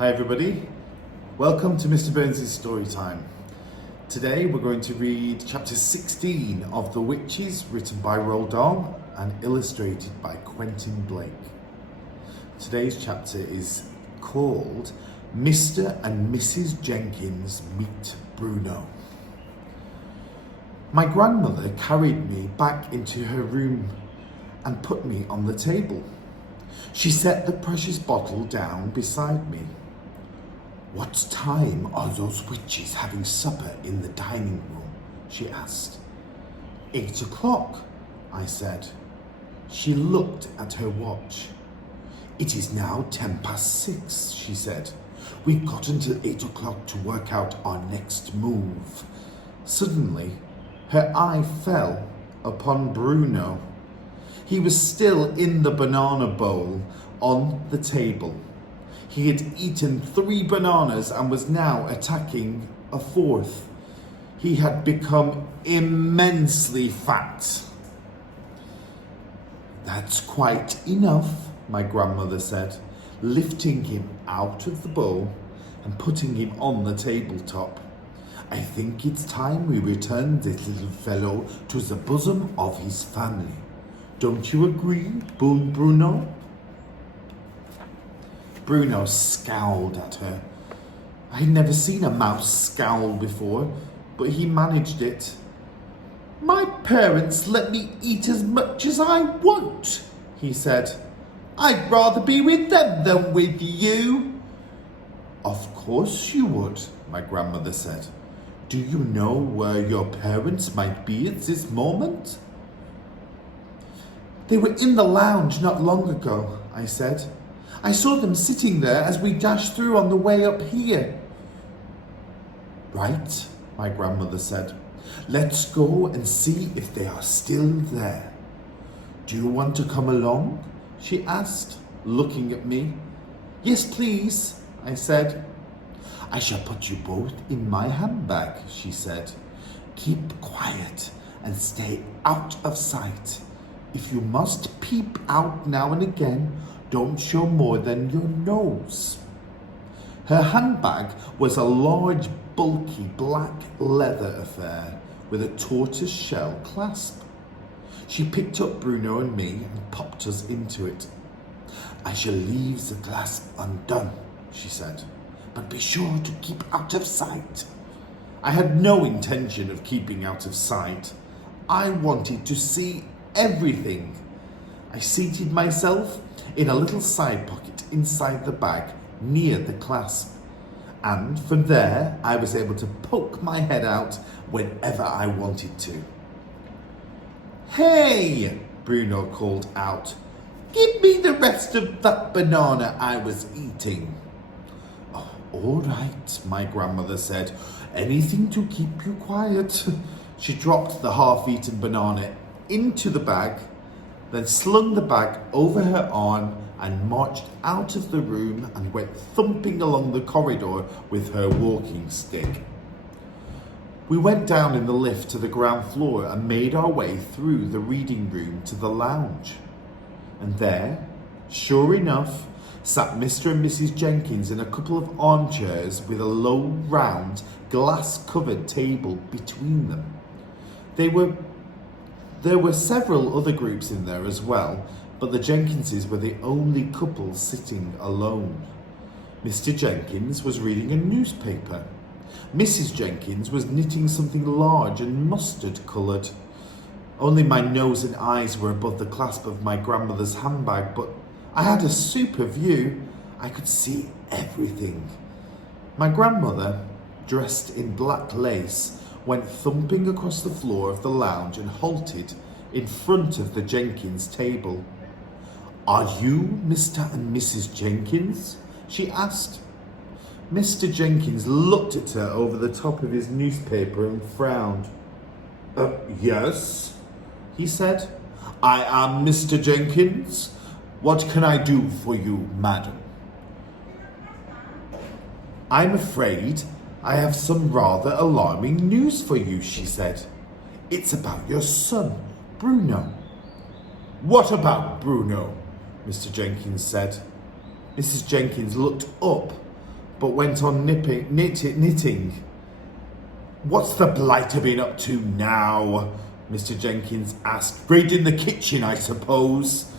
Hi everybody, welcome to Mr. Burns' Storytime. Today we're going to read chapter 16 of The Witches, written by Roald Dahl and illustrated by Quentin Blake. Today's chapter is called Mr. and Mrs. Jenkins Meet Bruno. My grandmother carried me back into her room and put me on the table. She set the precious bottle down beside me. "What time are those witches having supper in the dining room?" she asked. 8 o'clock, I said. She looked at her watch. "It is now 6:10, she said. "We've got until 8 o'clock to work out our next move." Suddenly, her eye fell upon Bruno. He was still in the banana bowl on the table. He had eaten 3 bananas and was now attacking a 4th. He had become immensely fat. "That's quite enough," my grandmother said, lifting him out of the bowl and putting him on the tabletop. "I think it's time we return this little fellow to the bosom of his family. Don't you agree, Bruno?" Bruno scowled at her. I had never seen a mouse scowl before, but he managed it. "My parents let me eat as much as I want," he said. "I'd rather be with them than with you." "Of course you would," my grandmother said. "Do you know where your parents might be at this moment?" "They were in the lounge not long ago," I said. "I saw them sitting there as we dashed through on the way up here." "Right," my grandmother said. "Let's go and see if they are still there." "Do you want to come along?" she asked, looking at me. "Yes, please," I said. "I shall put you both in my handbag," she said. "Keep quiet and stay out of sight. If you must peep out now and again, don't show more than your nose." Her handbag was a large, bulky, black leather affair with a tortoise-shell clasp. She picked up Bruno and me and popped us into it. "I shall leave the clasp undone," she said, "but be sure to keep out of sight." I had no intention of keeping out of sight. I wanted to see everything. I seated myself in a little side pocket inside the bag near the clasp, and from there I was able to poke my head out whenever I wanted to. "Hey!" Bruno called out. "Give me the rest of that banana I was eating." "Oh, all right," my grandmother said. "Anything to keep you quiet." She dropped the half-eaten banana into the bag, then slung the bag over her arm and marched out of the room and went thumping along the corridor with her walking stick. We went down in the lift to the ground floor and made our way through the reading room to the lounge. And there, sure enough, sat Mr. and Mrs. Jenkins in a couple of armchairs with a low, round, glass-covered table between them. There were several other groups in there as well, but the Jenkinses were the only couple sitting alone. Mr. Jenkins was reading a newspaper. Mrs. Jenkins was knitting something large and mustard-coloured. Only my nose and eyes were above the clasp of my grandmother's handbag, but I had a super view. I could see everything. My grandmother, dressed in black lace, went thumping across the floor of the lounge and halted in front of the Jenkins table. "Are you Mr. and Mrs. Jenkins?" she asked. Mr. Jenkins looked at her over the top of his newspaper and frowned. Yes," he said. "I am Mr. Jenkins. What can I do for you, madam?" "I'm afraid I have some rather alarming news for you," she said. "It's about your son, Bruno." "What about Bruno?" Mr. Jenkins said. Mrs. Jenkins looked up but went on knitting. What's the blighter been up to now? Mr. Jenkins asked. Raiding the kitchen, I suppose.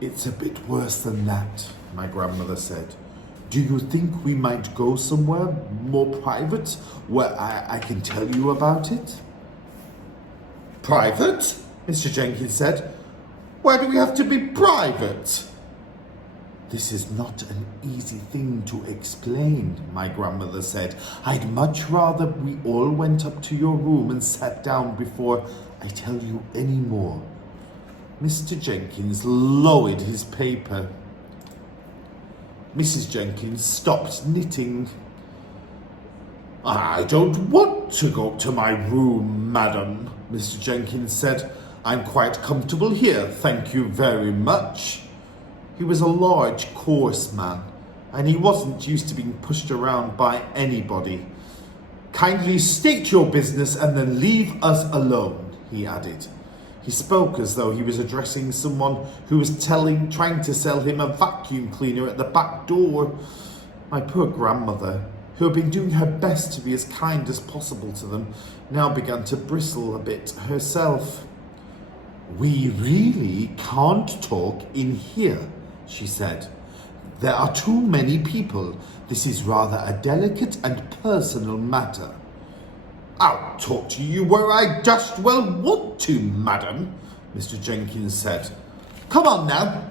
It's a bit worse than that, my grandmother said. Do you think we might go somewhere more private where I can tell you about it? Private? Mr. Jenkins said. Why do we have to be private? This is not an easy thing to explain, my grandmother said. I'd much rather we all went up to your room and sat down before I tell you any more. Mr. Jenkins lowered his paper. Mrs. Jenkins stopped knitting. I don't want to go to my room, madam, Mr. Jenkins said. I'm quite comfortable here, thank you very much. He was a large, coarse man, and he wasn't used to being pushed around by anybody. Kindly state your business and then leave us alone, he added. He spoke as though he was addressing someone who was trying to sell him a vacuum cleaner at the back door. My poor grandmother, who had been doing her best to be as kind as possible to them, now began to bristle a bit herself. We really can't talk in here, she said. There are too many people. This is rather a delicate and personal matter. I'll talk to you where I just well want to, madam, Mr. Jenkins said. Come on now.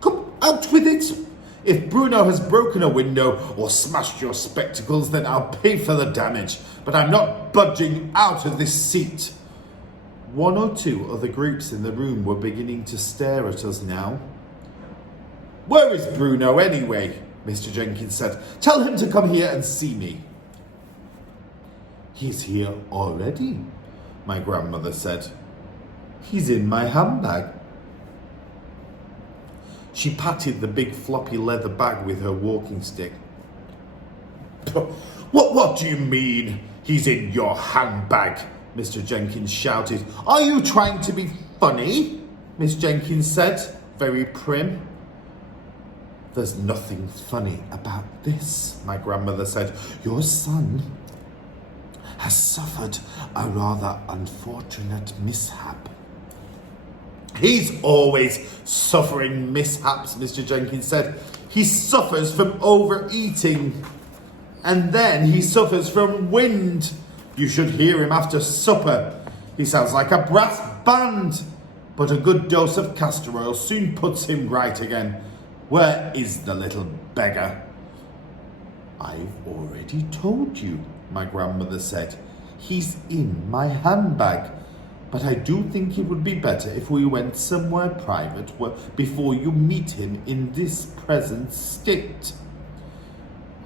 Come out with it. If Bruno has broken a window or smashed your spectacles, then I'll pay for the damage. But I'm not budging out of this seat. One or two other groups in the room were beginning to stare at us now. Where is Bruno anyway? Mr. Jenkins said. Tell him to come here and see me. He's here already, my grandmother said. He's in my handbag. She patted the big floppy leather bag with her walking stick. What do you mean, he's in your handbag? Mr. Jenkins shouted. Are you trying to be funny? Miss Jenkins said, very prim. There's nothing funny about this, my grandmother said. Your son has suffered a rather unfortunate mishap. He's always suffering mishaps, Mr. Jenkins said. He suffers from overeating. And then he suffers from wind. You should hear him after supper. He sounds like a brass band. But a good dose of castor oil soon puts him right again. Where is the little beggar? I've already told you, my grandmother said. He's in my handbag. But I do think it would be better if we went somewhere private before you meet him in this present state.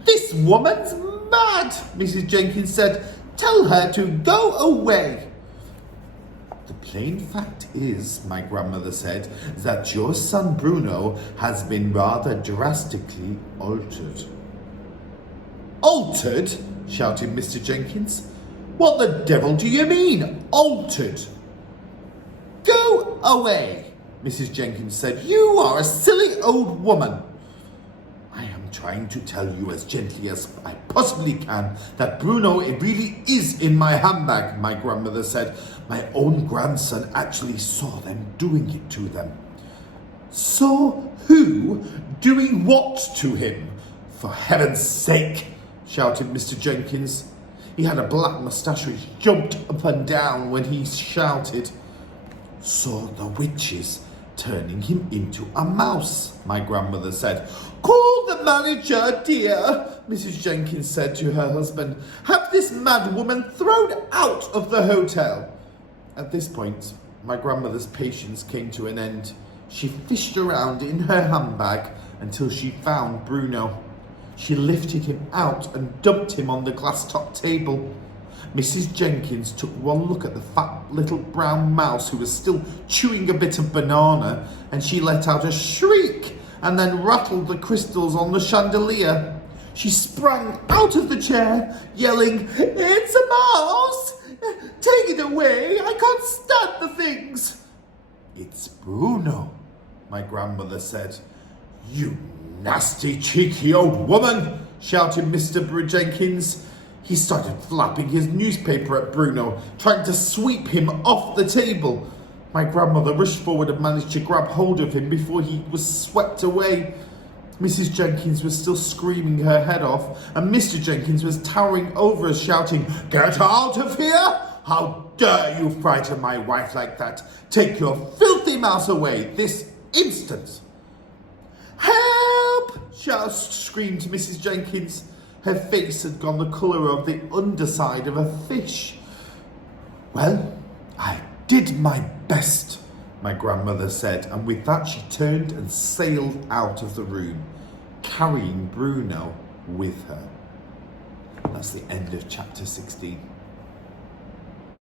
This woman's mad, Mrs. Jenkins said. Tell her to go away. The plain fact is, my grandmother said, that your son Bruno has been rather drastically altered. Altered? Shouted Mr. Jenkins. What the devil do you mean, altered? Go away, Mrs. Jenkins said. You are a silly old woman. I am trying to tell you as gently as I possibly can that Bruno really is in my handbag, my grandmother said. My own grandson actually saw them doing it to them. Saw who? Doing what to him? For heaven's sake, shouted Mr. Jenkins. He had a black moustache which jumped up and down when he shouted. Saw the witches turning him into a mouse, my grandmother said. Call the manager, dear, Mrs. Jenkins said to her husband. Have this mad woman thrown out of the hotel. At this point, my grandmother's patience came to an end. She fished around in her handbag until she found Bruno. She lifted him out and dumped him on the glass-top table. Mrs. Jenkins took one look at the fat little brown mouse who was still chewing a bit of banana, and she let out a shriek and then rattled the crystals on the chandelier. She sprang out of the chair, yelling, It's a mouse! Take it away! I can't stand the things! It's Bruno, my grandmother said. You nasty, cheeky old woman, shouted Mr. Jenkins. He started flapping his newspaper at Bruno, trying to sweep him off the table. My grandmother rushed forward and managed to grab hold of him before he was swept away. Mrs. Jenkins was still screaming her head off, and Mr. Jenkins was towering over us, shouting, "Get out of here! How dare you frighten my wife like that? Take your filthy mouse away this instant!" "Help!" screamed Mrs. Jenkins. Her face had gone the colour of the underside of a fish. "Well, I did my best," my grandmother said, and with that she turned and sailed out of the room, carrying Bruno with her. That's the end of chapter 16.